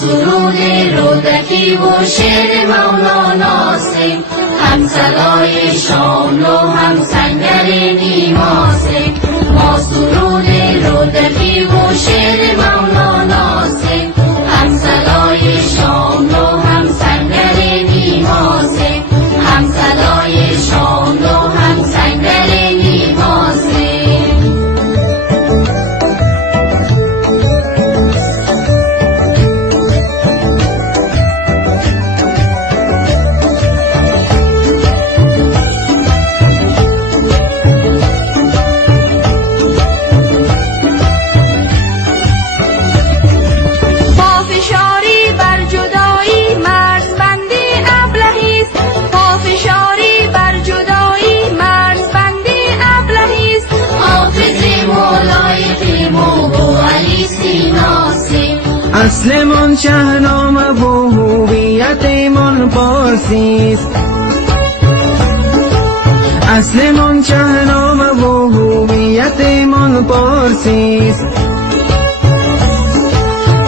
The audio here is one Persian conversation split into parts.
سرود رودکی و شعر مولاناسیم، هم صدای شامل و هم سنگر نیماسیم. ما سرود رودکی و شعر مولاناسیم، هم صدای شامل و هم سنگر نیماسیم، هم صدای شامل و هم سنگر نیماسیم. اصلمان شهنامه و هویتمان پارسیست، اصلمان شهنامه و هویتمان پارسیست.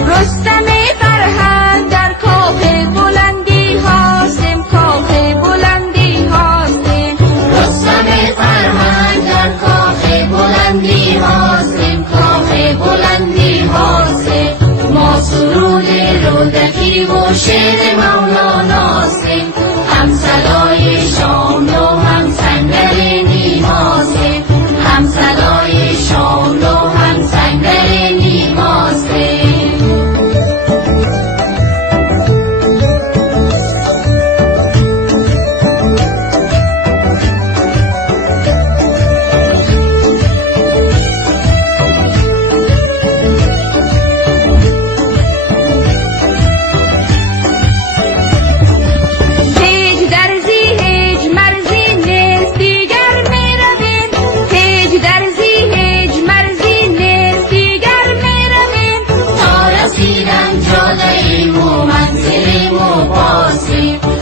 رستم فرهنگ در کاخ بلندی هاستیم، کاخ بلندی هاستیم. رستم فرهنگ در کاخ بلندی هاستیم، کاخ بلندی هاستیم. ما سرود رودکی و شعر مولاناسیم، هم صدای شامل و هم سنگر نیماسیم، هم صدای شامل و هم سنگر نیماسیم.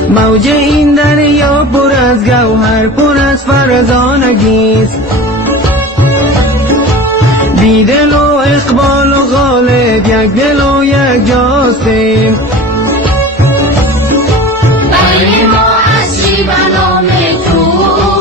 موج این دریا پر از گوهر، پر از فرزانگیست. بیدل و اقبال و غالب یک دل و یک جاستیم. برای ما عصری برنامه تو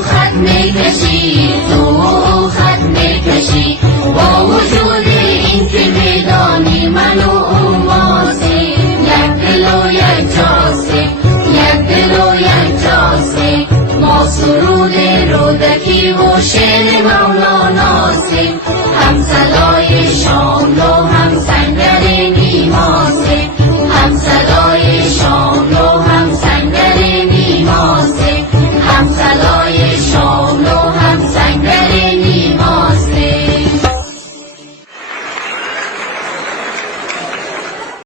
خط میکشی، تو خط میکشی. با وجود این که میدانی من و اون ماسیم، یک دل و یک جاستیم، یک دل و یک جاستیم. ما سرود رودکی و شعر مولاناسیم، هم صدای